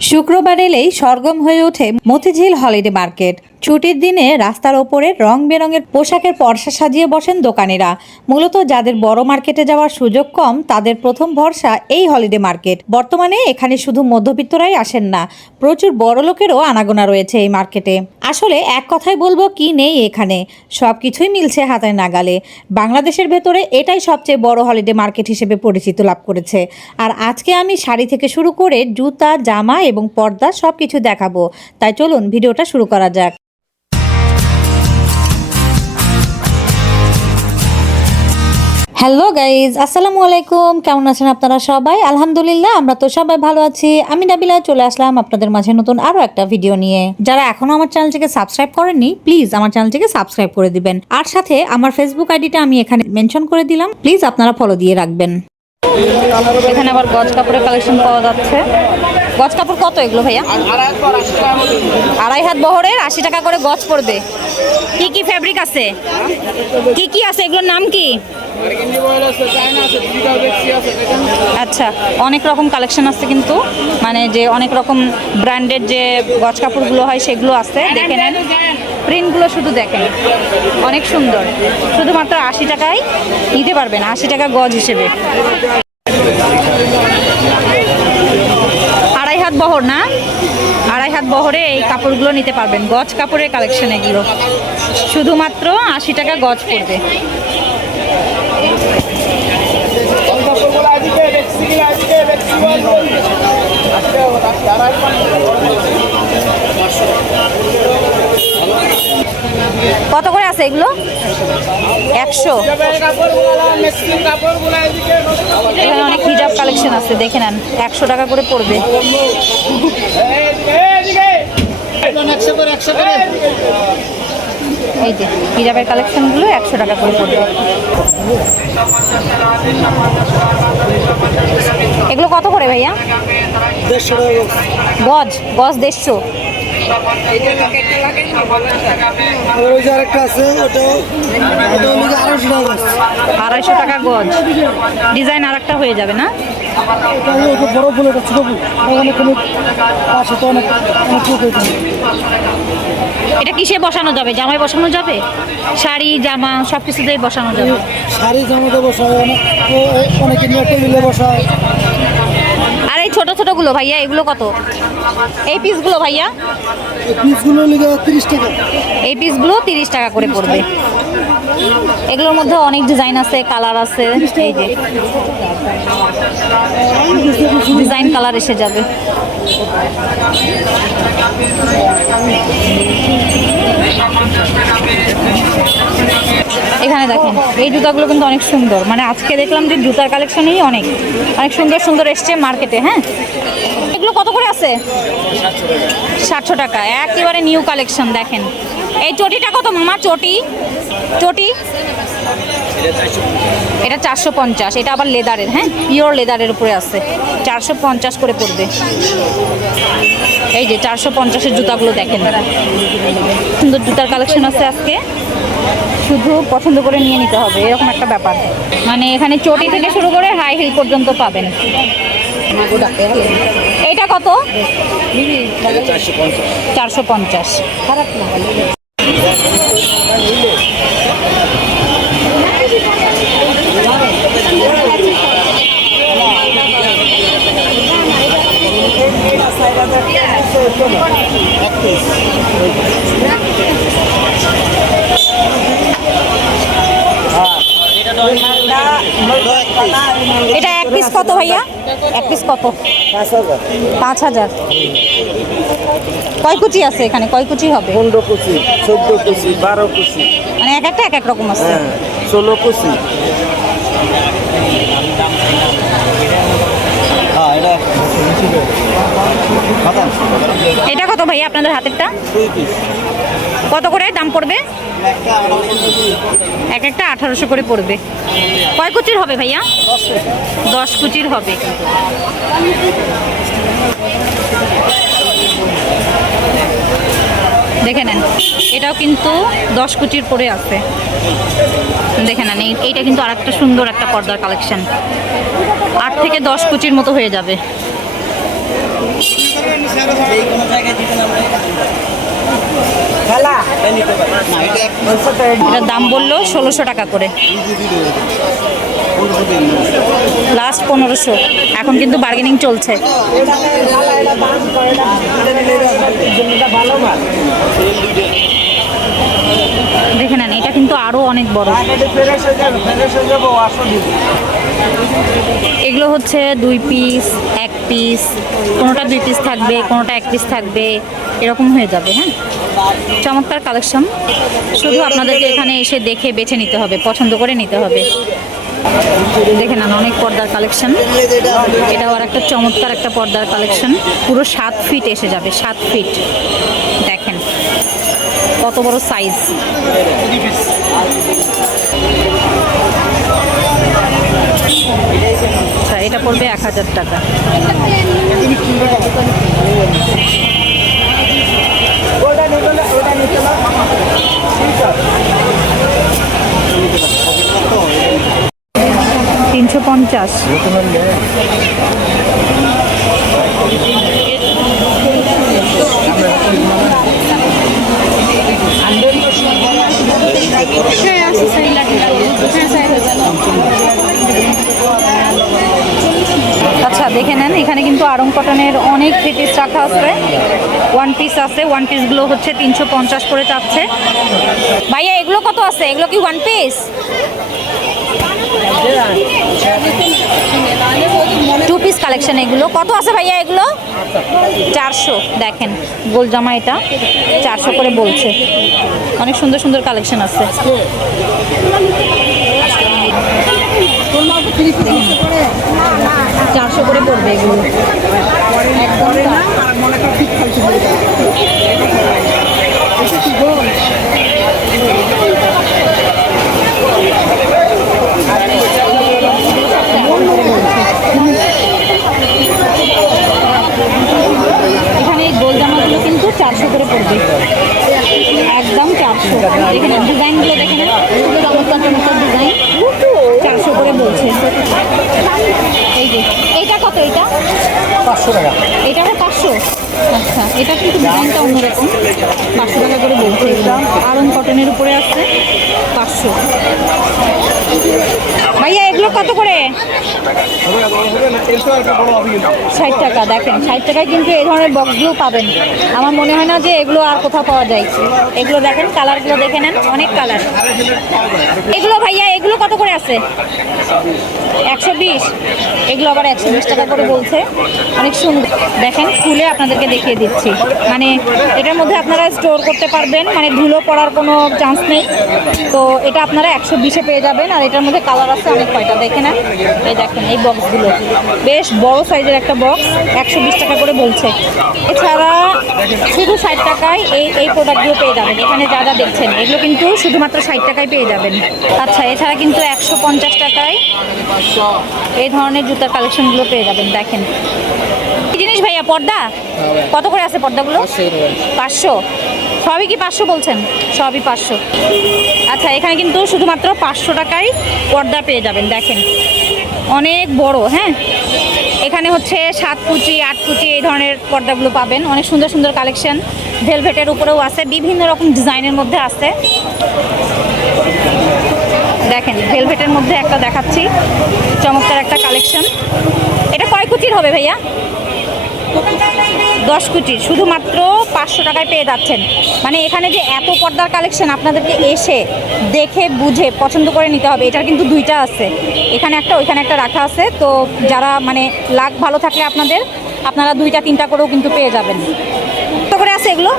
শুক্রবার এলেই সরগম হয়ে ওঠে মতিঝিল হলিডে মার্কেট। ছুটির দিনে রাস্তার ওপরে রং বেরঙের পোশাকের পরশা সাজিয়ে বসেন দোকানিরা। মূলত যাদের বড় মার্কেটে যাওয়ার সুযোগ কম তাদের প্রথম ভরসা এই হলিডে মার্কেট। বর্তমানে এখানে শুধু মধ্যবিত্তরাই আসেন না, প্রচুর বড় লোকেরও আনাগোনা রয়েছে এই মার্কেটে। আসলে এক কথায় বলবো কি নেই এখানে, সবকিছুই মিলছে হাতের নাগালে। বাংলাদেশের ভেতরে এটাই সবচেয়ে বড় হলিডে মার্কেট হিসেবে পরিচিতি লাভ করেছে। আর আজকে আমি শাড়ি থেকে শুরু করে জুতা, জামা এবং পর্দা সবকিছু দেখাবো। তাই চলুন ভিডিওটা শুরু করা যাক। হ্যালো গাইজ, আসসালামু আলাইকুম। কেমন আছেন আপনারা সবাই? আলহামদুলিল্লাহ, আমরা তো সবাই ভালো আছি। আমি নাবিলা চলে আসলাম আপনাদের মাঝে নতুন আরো একটা ভিডিও নিয়ে। যারা এখনো আমার চ্যানেলটিকে সাবস্ক্রাইব করেননি, প্লিজ আমার চ্যানেলটিকে সাবস্ক্রাইব করে দিবেন। আর সাথে আমার ফেসবুক আইডিটা আমি এখানে মেনশন করে দিলাম, প্লিজ আপনারা ফলো দিয়ে রাখবেন। এখানে আবার গজ কাপড়ের কালেকশন পাওয়া যাচ্ছে। গজ কাপড় কত এগুলো ভাইয়া? আড়াই হাত বহরের 80 টাকা করে গজ পড়বে। কি কি ফ্যাব্রিক আছে, কি কি আছে, এগুলোর নাম কি? আচ্ছা, অনেক রকম কালেকশন আছে কিন্তু, মানে যে অনেক রকম ব্র্যান্ডেড যে গজ কাপড়গুলো হয় সেগুলো আছে। দেখে নেন, প্রিন্টগুলো শুধু দেখেন, অনেক সুন্দর। শুধুমাত্র 80 টাকায় নিতে পারবেন, 80 টাকা গজ হিসেবে। আড়াই হাত বহর না, আড়াই হাত বহরে এই কাপড়গুলো নিতে পারবেন। গজ কাপড়ের কালেকশন এগুলো, শুধুমাত্র 80 টাকা গজ পড়বে। কত করে আছে এগুলো? 100। এখানে অনেক হিজাব কালেকশন আছে, দেখে নেন, 100 টাকা করে পড়বে। এই যে হিজাবের কালেকশনগুলো 100 টাকা করে পড়বে। এগুলো কত করে ভাইয়া? 150 টাকা গজ, গজ 150। ওই যে আরেকটা আছে, ওটা 250 টাকা গজ। ডিজাইন আরেকটা হয়ে যাবে না? ওটা বড় ফুল, ওটা ছোট ফুল, অনেক পাশে তো অনেক এটা কিসে বসানো যাবে? জামায় বসানো যাবে? শাড়ি, জামা সব কিছুতেই বসানো যাবে। শাড়ি জামাতে বসায়, অনেকে নিয়ে টেবিলে বসায়। আর এই ছোট ছোটগুলো ভাইয়া, এগুলো কত? এই পিসগুলো ভাইয়া, এই পিসগুলো লিগে 30 টাকা। এই পিসগুলো 30 টাকা করে পড়বে। এগুলোর মধ্যে অনেক ডিজাইন আছে, কালার আছে। এই যে ডিজাইন কালার এসে যাবে। এখানে দেখেন, এই জুতাগুলো কিন্তু অনেক সুন্দর। মানে আজকে দেখলাম যে জুতার কালেকশনই অনেক অনেক সুন্দর সুন্দর এসছে মার্কেটে। হ্যাঁ, এগুলো কত করে আছে? 700 টাকা, একেবারে নিউ কালেকশন। দেখেন এই চটিটা কত মামা? চটি, চটি এটা 450। এটা আবার লেদারের, হ্যাঁ, পিওর লেদারের উপরে আছে। 450 করে পড়বে। এই যে 450-এর জুতাগুলো দেখেন, সুন্দর জুতার কালেকশন আছে আজকে। শুধু পছন্দ করে নিয়ে নিতে হবে, এরকম একটা ব্যাপার। মানে এখানে চটি থেকে শুরু করে হাই হিল পর্যন্ত পাবেন। এইটা কত? 450। খারাপ না। এটা এক পিস কত ভাইয়া? এক পিস কত? 5000। কয় কুচি আছে এখানে? কয় কুচি হবে? 15 কুচি, 14 কুচি, 12 কুচি, মানে এক একটা এক এক রকম আছে। 16 কুচি। এটা কত ভাইয়া আপনাদের হাতেরটা? কত করে দাম পড়বে? এক একটা 1800 করে পড়বে। কয় কুচির হবে ভাইয়া? 10 কুচির হবে। দেখে নেন, এটাও কিন্তু 10 কুচির পরে আছে। দেখে নেন, এইটা কিন্তু আরেকটা সুন্দর একটা পর্দার কালেকশন। 8 থেকে 10 কুচির মতো হয়ে যাবে। এটার দাম বললো 1600 টাকা করে, লাস্ট 1500। এখন কিন্তু বার্গেনিং চলছে। দেখে নেন, এটা কিন্তু আরো অনেক বড়। এগুলো হচ্ছে 2 পিস, 1 পিস, কোনোটা 2 পিস থাকবে, কোনোটা 1 পিস থাকবে, এরকম হয়ে যাবে। হ্যাঁ, চমৎকার কালেকশন। শুধু আপনাদেরকে এখানে এসে দেখে বেছে নিতে হবে, পছন্দ করে নিতে হবে। দেখে নেন, অনেক পর্দার কালেকশন। এটাও আর একটা চমৎকার একটা পর্দার কালেকশন। পুরো 7 ফিট এসে যাবে, 7 ফিট। দেখেন কত বড় সাইজ। আচ্ছা, এটা পড়বে 1000 টাকা। $350। আচ্ছা, দেখে নেন, এখানে কিন্তু আড়ং কটনের অনেক থ্রি পিস রাখা আছে, 1 পিস আছে। 1 পিসগুলো হচ্ছে 350 করে চাচ্ছে। ভাইয়া এগুলো কত আছে? এগুলো কি 1 পিস? 2 piece collection. এগুলো কত আছে ভাইয়া? এগুলো 400। দেখেন গোল জামা, এটা 400 করে বলছে। অনেক সুন্দর সুন্দর কালেকশন আছে। 400 করে পড়বে এগুলো। এখানে এই গোল জামাগুলো কিন্তু 400 করে পড়বে, একদম 400। দেখে নেন ডিজাইনগুলো, দেখে নেন চমৎকার চমৎকার ডিজাইন, 400 করে বলছে। এই যে এইটা কত? এটা 500 টাকা। এটাও 500। আচ্ছা, এটা কিন্তু ডিজাইনটা অন্যরকম, 500 টাকা করে বলছে। এগুলো আড়ং কটনের উপরে আছে, 500। ভাইয়া এগুলো কত করে? 60 টাকা। দেখেন 60 টাকায় কিন্তু এই ধরনের বক্সগুলো পাবেন। আমার মনে হয় না যে এগুলো আর কোথাও পাওয়া যায়। এগুলো দেখেন, কালারগুলো দেখে নেন, অনেক কালার। এগুলো ভাইয়া এগুলো কত করে আছে? 120। এগুলো আবার 120 টাকা করে বলছে। অনেক সুন্দর। দেখেন খুলে আপনাদেরকে দেখিয়ে দিচ্ছি, মানে এটার মধ্যে আপনারা স্টোর করতে পারবেন, মানে ধুলো পড়ার কোনো চান্স নেই। তো এটা আপনারা 120-এ পেয়ে যাবেন। আর এটার মধ্যে কালার আছে অনেক কয়টা, দেখে না? এই দেখেন এই বক্সগুলো, বেশ বড় সাইজের একটা বক্স, 120 টাকা করে বলছে। এছাড়া শুধু 60 টাকায় এই প্রোডাক্টগুলো পেয়ে যাবেন। এখানে যা যা দেখছেন এগুলো কিন্তু শুধুমাত্র 60 টাকায় পেয়ে যাবেন। আচ্ছা, এছাড়া কিন্তু 150 টাকায় এই ধরনের জুতার কালেকশনগুলো পেয়ে যাবেন। দেখেন কি জিনিস ভাইয়া? পর্দা কত করে আছে পর্দাগুলো? 500। সবই কি 500 বলছেন? সবই 500। আচ্ছা, এখানে কিন্তু শুধুমাত্র 500 টাকায় পর্দা পেয়ে যাবেন। দেখেন অনেক বড়। হ্যাঁ, এখানে হচ্ছে 7 কুচি 8 কুচি এই ধরনের পর্দাগুলো পাবেন। অনেক সুন্দর সুন্দর কালেকশন, ভেলভেটের উপরেও আছে, বিভিন্ন রকম ডিজাইনের মধ্যে আছে। দেখেন ভেলভেটের মধ্যে একটা দেখাচ্ছি, চমৎকার একটা কালেকশন। এটা কয় কুচির হবে ভাইয়া? 10 কুচির, শুধুমাত্র 500 টাকায় পেয়ে যাচ্ছেন। মানে এখানে যে এত পর্দার কালেকশন, আপনাদেরকে এসে দেখে বুঝে পছন্দ করে নিতে হবে। এটার কিন্তু 2টা আছে, এখানে একটা ওইখানে একটা রাখা আছে। তো যারা মানে লাক ভালো থাকলে আপনারা 2টা 3টা করেও কিন্তু পেয়ে যাবেন। কত করে আছে এগুলো?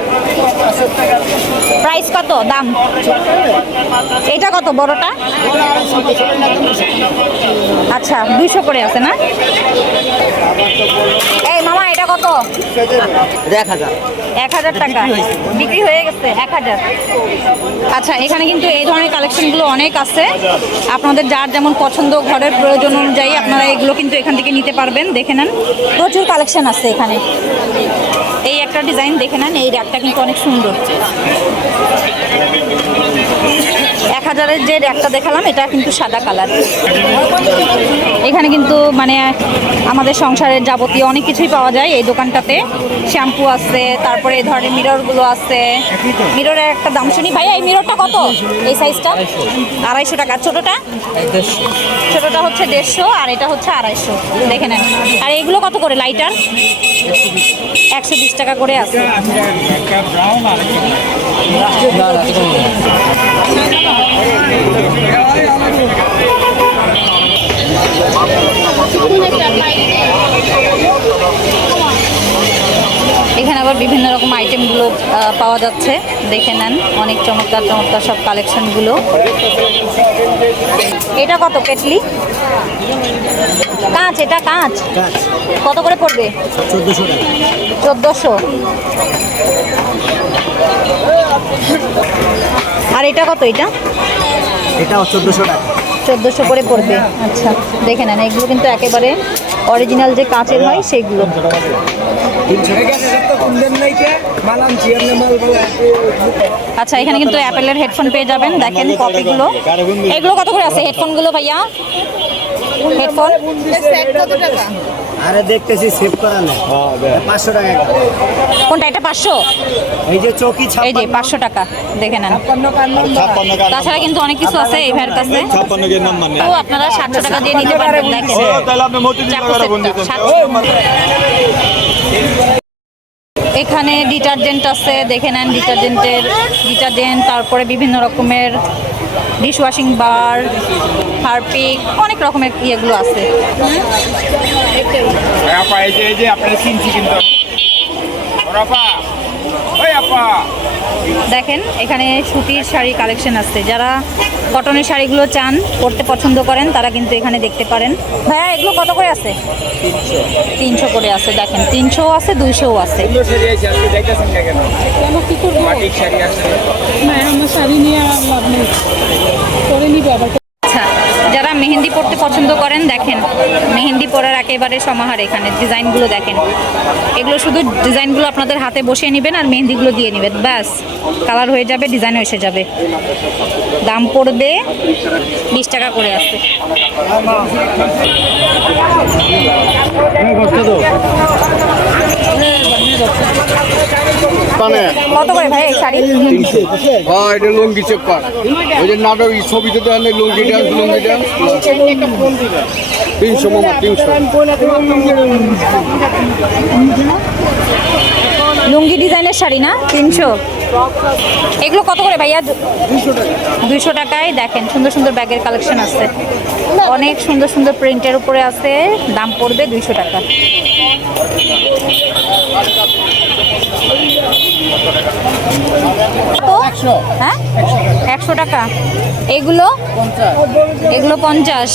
প্রাইস কত? দাম? এটা কত বড়টা? আচ্ছা, 200 করে আছে না? এই মামা এটা কত? 1000 টাকা বিক্রি হয়ে গেছে। 1000। আচ্ছা, এখানে কিন্তু এই ধরনের কালেকশনগুলো অনেক আছে। আপনাদের যার যেমন পছন্দ, ঘরের প্রয়োজন অনুযায়ী আপনারা এগুলো কিন্তু এখান থেকে নিতে পারবেন। দেখে নেন, প্রচুর কালেকশন আছে এখানে। এই আরেকটা ডিজাইন দেখে নেন, এই র্যাকটা কিন্তু অনেক সুন্দর। 1000-এর যে র্যাকটা দেখালাম এটা কিন্তু সাদা কালার। এখানে কিন্তু মানে আমাদের সংসারের যাবতীয় অনেক কিছুই পাওয়া যায় এই দোকানটাতে। শ্যাম্পু আছে, তারপরে এই ধরনের মিররগুলো আছে। মিররের একটা দাম শুনি ভাইয়া, এই মিররটা কত? এই সাইজটা 250 টাকা। ছোটটা ছোটটা হচ্ছে 150 আর এটা হচ্ছে 250, দেখে নেন। আর এগুলো কত করে? লাইটার 120 টাকা করে আছে। এখানে আবার বিভিন্ন রকম আইটেমগুলো পাওয়া যাচ্ছে, দেখে নেন। অনেক চমৎকার চমৎকার সব কালেকশনগুলো। এটা কত কেটলি? কাঁচ, এটা কাঁচ কত করে পড়বে? 1400 টাকা। 1400। আর এটা কত? এটাও 1400 টাকা। 1400 করে পড়বে। আচ্ছা, দেখে নেন, এগুলো কিন্তু একেবারে অরিজিনাল যে কাঁচের হয় সেগুলো। আচ্ছা, এখানে কিন্তু অ্যাপেলের হেডফোন পেয়ে যাবেন, দেখেন কপিগুলো। এগুলো কত করে আছে হেডফোনগুলো ভাইয়া? হেডফোন আরে দেখতেছি সেভ করা না। 500 টাকা। কোনটা? এটা 500। এই যে চৌকি এই যে 500 টাকা, দেখে নেন। 56 টাকা। তাছাড়া কিন্তু অনেক কিছু আছে এই ভাইয়ের কাছে। 56 এর নাম মানে। তো আপনারা 700 টাকা দিয়ে নিতে পারবেন, দেখেন। তাহলে আপনি মতিঝিল চাকু টাকা ফোন সেটটা দিতেন। 700। এখানে ডিটারজেন্ট আছে, দেখে নেন। ডিটারজেন্ট, তারপরে বিভিন্ন রকমের ডিশওয়াশিং বার, হারপিক, অনেক রকমের ইয়েগুলো আছে। আপা এই যে আপনার কিনছি কিন্তু। আপা ওই আপা দেখেন এখানে সুতির শাড়ি কালেকশন আছে। যারা কটনের শাড়িগুলো চান, পরতে পছন্দ করেন, তারা কিন্তু এখানে দেখতে পারেন। ভাইয়া এগুলো কত করে আছে? 300 করে আছে, দেখেন। 300 আছে, 200 আছে। শাড়ি আছে, আপনি দেখতেছেন না কেন? কেন কি করবো? মাটির শাড়ি আসছে। না, আমার শাড়ি নিয়ে আর লাভ নেই, করে নিবে আবার। আচ্ছা, যারা মেহেন্দি পরতে পছন্দ করেন, দেখেন মেহেন্দি পরার একেবারে সমাহার। এখানে ডিজাইনগুলো দেখেন, এগুলো শুধু ডিজাইনগুলো আপনাদের হাতে বসিয়ে নেবেন আর মেহেন্দিগুলো দিয়ে নেবেন, ব্যাস কালার হয়ে যাবে, ডিজাইনও এসে যাবে। দাম পড়বে 20 টাকা করে আছে। কত করে ভাই এই শাড়ি? হ্যাঁ, এটা লুঙ্গি চেপার। ওই যে নাটক ছবিতে তো অনেক লুঙ্গি ডান্স 300 মামা 300। লুঙ্গি ডিজাইনের শাড়ি না? 300। এগুলো কত করে ভাইয়া? 200 টাকায়। দেখেন সুন্দর সুন্দর ব্যাগের কালেকশন আছে, অনেক সুন্দর সুন্দর প্রিন্টের উপরে আছে। দাম পড়বে 200 টাকা। হ্যাঁ, 100 টাকা। এগুলো 50।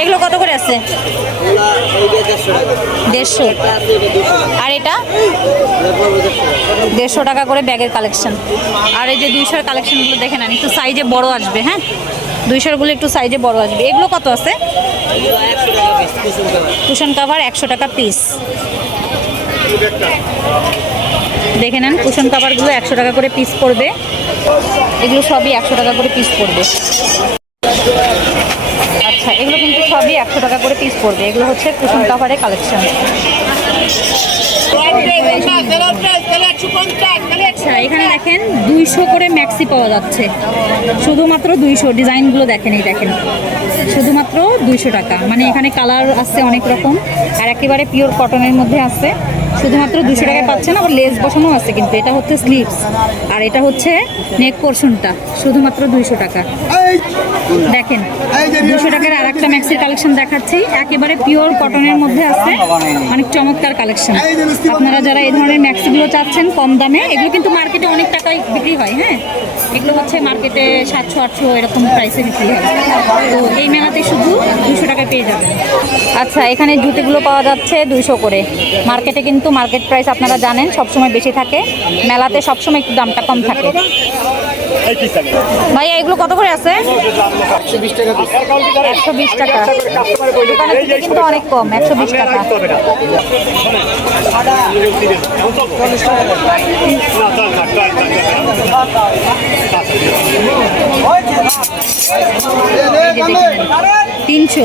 এগুলো কত করে আছে? 150। আর এটা 150 টাকা করে ব্যাগের কালেকশন। আর এই যে 200-এর কালেকশনগুলো দেখে নেন, একটু সাইজে বড় আসবে। হ্যাঁ, 200-গুলো একটু সাইজে বড় আসবে। এগুলো কত আছে? কুশন কাভার 100 টাকা পিস। দেখে নেন, কুশন কাভারগুলো 100 টাকা করে পিস পড়বে। এগুলো সবই 100 টাকা করে পিস পড়বে। আচ্ছা, এগুলো কিন্তু সবই 100 টাকা করে পিস পড়বে। এগুলো হচ্ছে কুশন কাভারের কালেকশন। আচ্ছা, এখানে দেখেন 200 করে ম্যাক্সি পাওয়া যাচ্ছে, শুধুমাত্র 200। ডিজাইনগুলো দেখেন, এই দেখেন, শুধুমাত্র 200 টাকা। মানে এখানে কালার আছে অনেক রকম, আর একেবারে পিওর কটনের মধ্যে আছে। শুধুমাত্র 200 টাকায় পাচ্ছেন। আবার লেস বসানো আছে কিন্তু। এটা হচ্ছে স্লিভস আর এটা হচ্ছে নেক পোর্শনটা, শুধুমাত্র 200 টাকা। দেখেন 200 টাকার আর একটা ম্যাক্সির কালেকশন দেখাচ্ছি, একেবারে পিওর কটনের মধ্যে আছে, অনেক চমৎকার কালেকশন। আপনারা যারা এই ধরনের ম্যাক্সিগুলো চাচ্ছেন কম দামে, এগুলো কিন্তু মার্কেটে অনেক টাকায় বিক্রি হয়। হ্যাঁ, এগুলো হচ্ছে মার্কেটে 700-800 এরকম প্রাইসে বিক্রি হয়। তো এই মেলাতে শুধু 200 টাকায় পেয়ে যাবেন। আচ্ছা, এখানে জুতিগুলো পাওয়া যাচ্ছে 200 করে। মার্কেটে কিন্তু মার্কেট প্রাইস আপনারা জানেন সবসময় বেশি থাকে, মেলাতে সবসময় একটু দামটা কম থাকে। ভাইয়া এগুলো কত করে আছে? 120 টাকা পিস। 120 টাকা। দোকানের থেকে কিন্তু অনেক কম, 120 টাকা। এই যে দেখেন, 300,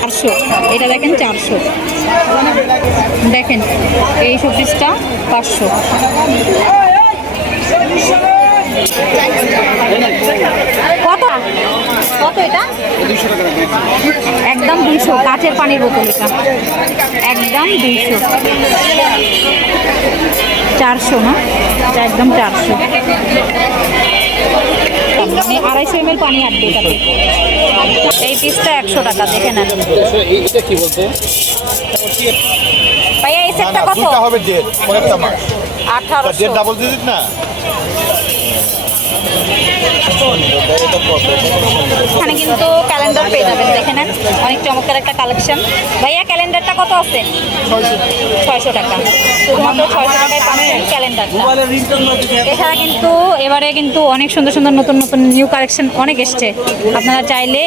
400, এটা দেখেন 400। দেখেন এই শোপিসটা 500। কত কত এটা? 200 টাকা। একদম 200, কাচের পানির বোতল এটা একদম 200। 400 না, এটা একদম 400। মানে 250 ml পানি আসবে এটাতে। এই পিসটা 100 টাকা, দেখে নেন। এটা কি বলতে? ভাইয়া এই সেটটা কত? দুটো হবে ডেট, পরেরটা মাস। 1800। ডেট ডাবল ডিজিট না? এখানে কিন্তু ক্যালেন্ডার পেয়ে যাবেন, দেখে নেন, অনেক চমৎকার একটা কালেকশন। ভাইয়া ক্যালেন্ডারটা কত আছে? 600 টাকা। শুধুমাত্র 600 টাকায় পাচ্ছেন ক্যালেন্ডারটা। এছাড়া কিন্তু এবারে কিন্তু অনেক সুন্দর সুন্দর নতুন নতুন নিউ কালেকশন অনেক এসছে। আপনারা চাইলে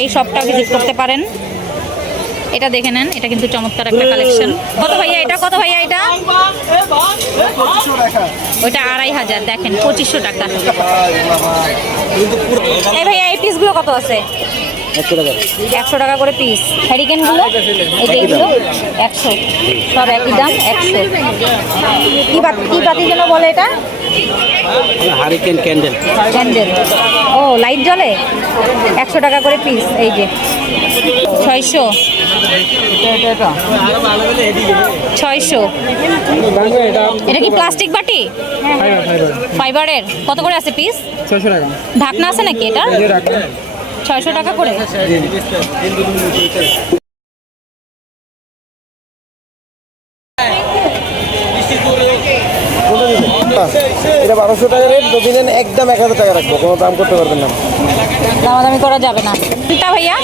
এই শপটা ভিজিট করতে পারেন। এটা দেখে নেন, এটা কিন্তু চমৎকার একটা কালেকশন। কত ভাইয়া এটা? কত ভাইয়া এটা? ওইটা 2500, দেখেন 2500 টাকা। এই ভাইয়া এই পিসগুলো কত আছে? 100 টাকা করে পিস। হ্যারিকেনগুলো এই যে এগুলো 100, সব একই দাম 100। কি বাতি যেন বলে এটা? Hurricane candle. ক্যান্ডেল, ও লাইট জ্বলে। 100 টাকা করে পিস। এই যে 600, 600। এটা কি প্লাস্টিক বাটি? ফাইবারের। কত করে আছে পিস? 600 টাকা। ঢাকনা আছে নাকি এটা? 600 টাকা করে। এটা 1200 টাকা রেট, যদি নেন একদম 1000 টাকা রাখবো, কোনো দাম করতে পারবেন না। দামাদামি করা যাবে না। এটা ভাইয়া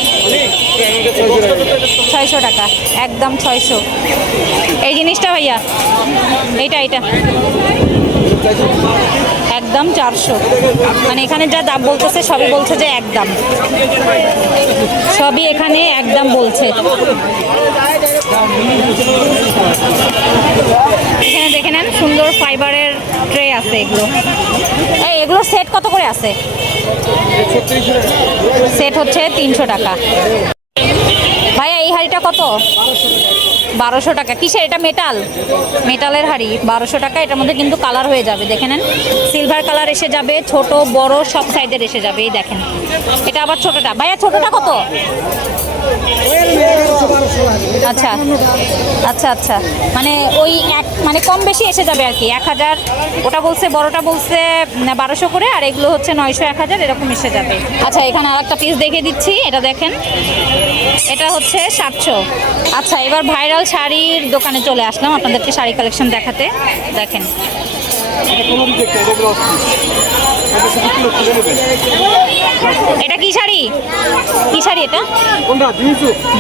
600 টাকা, একদম 600। এই জিনিসটা ভাইয়া, এইটা একদম 400। মানে এখানে যা দাম বলতেছে সবই বলছে যে একদম, সবই এখানে একদম বলছে। এখানে দেখে নেন, সুন্দর ফাইবারের ট্রে আছে এগুলো। এগুলো সেট কত করে আছে? সেট হচ্ছে 300 টাকা। ভাইয়া এই হাঁড়িটা কত? 1200 টাকা। কিসের এটা? মেটালের হাঁড়ি, 1200 টাকা। এটার মধ্যে কিন্তু কালার হয়ে যাবে, দেখে নেন, সিলভার কালার এসে যাবে, ছোট বড় সব সাইজের এসে যাবে। এই দেখেন, এটা আবার ছোটটা। ভাইয়া ছোটটা কত? আচ্ছা আচ্ছা আচ্ছা, মানে ওই মানে কম বেশি এসে যাবে আর কি। 1000 ওটা বলছে, বড়টা বলছে 1200 করে, আর এগুলো হচ্ছে 900, 1000 এরকম এসে যাবে। আচ্ছা, এখানে আর একটা পিস দেখে দিচ্ছি, এটা দেখেন, এটা হচ্ছে 700। আচ্ছা, এবার ভাইরাল শাড়ির দোকানে চলে আসলাম আপনাদেরকে শাড়ি কালেকশন দেখাতে। দেখেন, এটা কি শাড়ি? কি শাড়ি এটা?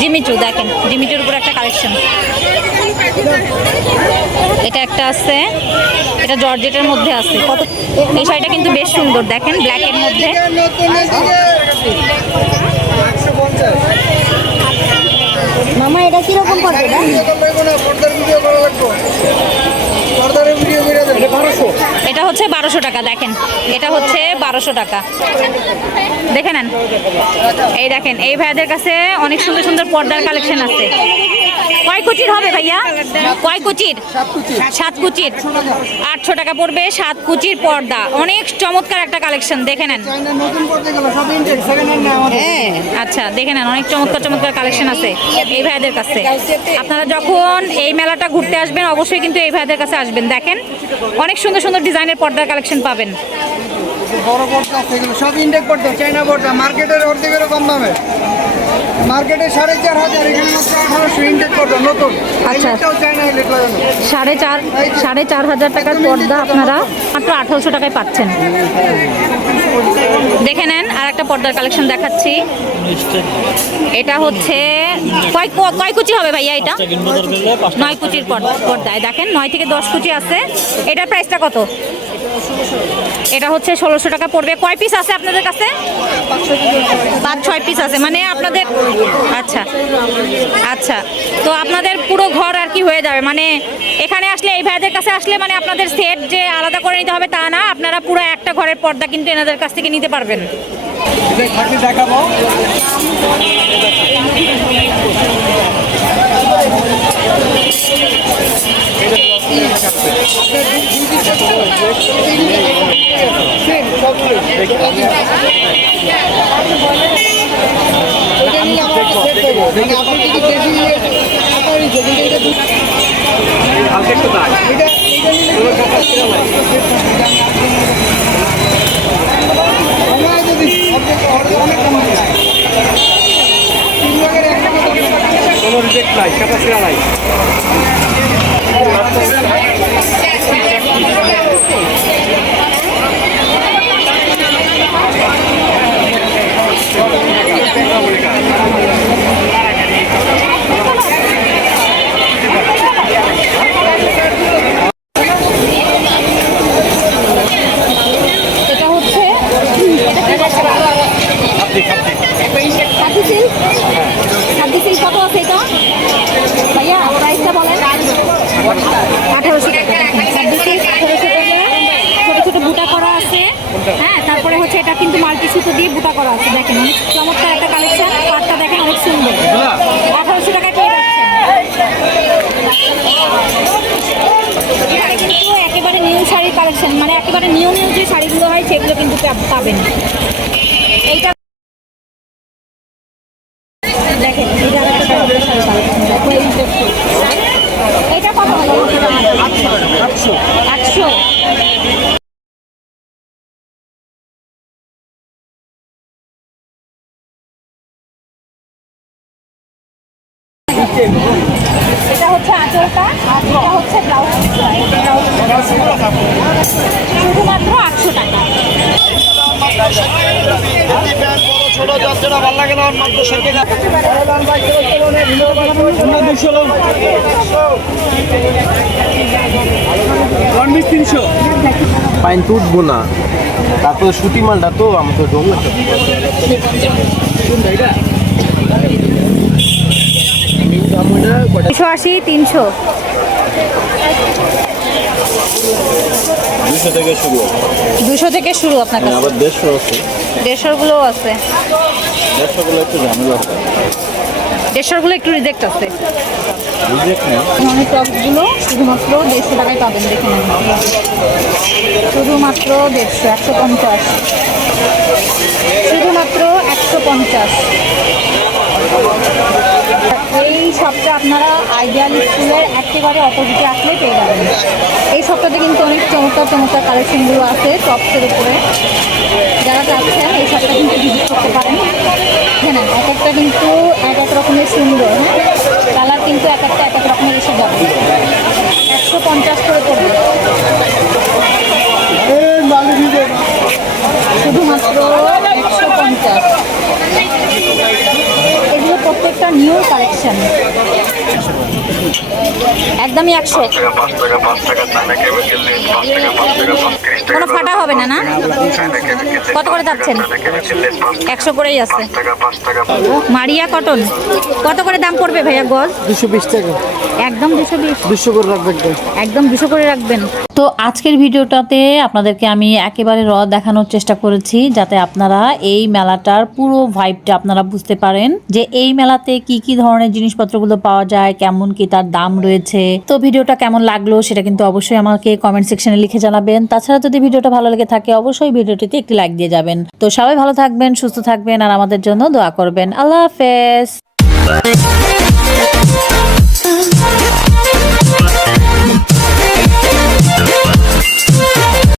জিমিচু। দেখেন, জিমিচুর উপর একটা কালেকশন। এটা একটা আছে, এটা জর্জেটের মধ্যে আছে। কত? এই শাড়িটা কিন্তু বেশ সুন্দর, দেখেন, ব্ল্যাকের মধ্যে। মামা এটা কিরকম পড়বে? এটা হচ্ছে 1200 টাকা। দেখেন, এটা হচ্ছে 1200 টাকা। দেখে নেন, এই দেখেন, এই ভাইয়াদের কাছে অনেক সুন্দর সুন্দর পর্দার কালেকশন আছে। কয় কুচির হবে ভাইয়া? কয় কুচির? 7 কুচির। 800 টাকা পড়বে 7 কুচির পর্দা। অনেক চমৎকার একটা কালেকশন, দেখে নেন। আচ্ছা, দেখে নেন, অনেক চমৎকার চমৎকার কালেকশন আছে এই ভাইয়াদের কাছে। আপনারা যখন এই মেলাটা ঘুরতে আসবেন, অবশ্যই কিন্তু এই ভাইয়াদের কাছে আসবেন। দেখেন, অনেক সুন্দর সুন্দর ডিজাইনের পর্দার কালেকশন পাবেন। বড় পর্দা সেগুলো সব ইন্ডেক পর্দা, চাইনা পর্দা, মার্কেটের অর্ধেকেরও কম দামে। মার্কেটে 4500, এখানে মাত্র 1800 ইন্ডেক পর্দা নতুন। আচ্ছা, চাইনা ইলেট লাগানো 4500 টাকার পর্দা আপনারা মাত্র 1800 টাকায় পাচ্ছেন। দেখে নেন, আর একটা পর্দার কালেকশন দেখাচ্ছি। এটা হচ্ছে কয় কুচি হবে ভাইয়া? এটা 9 কুচির পর্দায়। দেখেন, 9 থেকে 10 কুচি আছে। এটার প্রাইসটা কত? এটা হচ্ছে 1600 টাকা পড়বে। কয় পিস আছে আপনাদের কাছে? 5-6 পিস আছে, মানে আপনাদের আচ্ছা আচ্ছা, তো আপনাদের পুরো ঘর আর কি হয়ে যাবে। মানে এখানে আসলে এই ভাইদের কাছে আসলে মানে আপনাদের সেট যে আলাদা করে নিতে হবে তা না, আপনারা পুরো একটা ঘরের পর্দা কিন্তু এনাদের কাছ থেকে নিতে পারবেন। দেখাবো কোনো রিজেক্ট নাই, ক্যাপাসিটি নাই। এটা হচ্ছে খাদ্য সিল কত আছে এটা ভাইয়া? প্রাইসটা বলেন। 1800 টাকা। খাদ্য সিল 1800 টাকা। ছোট ছোট বুটা করা আছে। হ্যাঁ, তারপরে হচ্ছে এটা কিন্তু মাল্টি সুতো দিয়ে বুটা করা আছে। দেখেন অনেক চমৎকার একটা কালেকশন। পাটটা দেখেন অনেক সুন্দর। 1800 টাকায় পেয়ে যাচ্ছেন। এখানে কিন্তু একেবারে নিউ শাড়ির কালেকশন, মানে একেবারে নিউ যে শাড়িগুলো হয় সেগুলো কিন্তু পাবেন। এইটা দেখেন, এটা একটা শাড়ি কালেকশন। এটা কত হলো? 800। এটা হচ্ছে আঁচলটা, আর এটা হচ্ছে ব্লাউজ। শুধুমাত্র 800 টাকা। ছোট যাত্রা ভালো লাগে না, মাত্র 60 টাকা। পাইন তো উঠবো না, তারপরে সুতি মালটা তো আমাদের দম লাগবে। 280, 300। 200 থেকে শুরু, 200 থেকে শুরু আপনার কাছে? আবার 150 আছে। 150 গুলোও আছে। 150 গুলো একটু ঝামেলা হয়। 150 গুলো একটু রিজেক্ট আছে। রিজেক্ট না, অনেক টপগুলো শুধুমাত্র 150 টাকায় পাবেন। দেখে নেন, শুধুমাত্র 150, 150, শুধুমাত্র 150। এই শপটা আপনারা আইডিয়াল স্কুলের একেবারে অপোজিটে আসলে পেয়ে যাবেন। এই শপটাতে কিন্তু অনেক চমৎকার চমৎকার কালেকশনগুলো আছে টপসের উপরে। যারা চাচ্ছেন এই শপটা কিন্তু ভিজিট করতে পারেন। হ্যাঁ না, এক একটা কিন্তু এক এক রকমের সুন্দর। হ্যাঁ, কালার কিন্তু এক একটা এক এক রকমের এসে যাবে। 150 করে পড়বে শুধুমাত্র 150। এগুলো প্রত্যেকটা নিউ কালেকশন, একদমই 100। কোনো ফাটা হবে না, না? কত করে যাচ্ছেন? 100 করেই আছে। মারিয়া কটন কত করে দাম পড়বে ভাইয়া গজ? 220 টাকা। একদম 220। 200 করে রাখবেন একদম 200 করে রাখবেন। তো আজকের ভিডিওটাতে আপনাদেরকে আমি একেবারে দেখানোর চেষ্টা করেছি, যাতে আপনারা এই মেলাটার পুরো ভাইবটা আপনারা বুঝতে পারেন যে এই মেলাতে কি কি ধরনের জিনিসপত্রগুলো পাওয়া যায়, কেমন কি তার দাম রয়েছে। তো ভিডিওটা কেমন লাগলো সেটা কিন্তু অবশ্যই আমাকে কমেন্ট সেকশনে লিখে জানাবেন। তাছাড়া যদি ভিডিওটা ভালো লেগে থাকে অবশ্যই ভিডিওটিতে একটি লাইক দিয়ে যাবেন। তো সবাই ভালো থাকবেন, সুস্থ থাকবেন আর আমাদের জন্য দোয়া করবেন। আল্লাহ হাফেজ।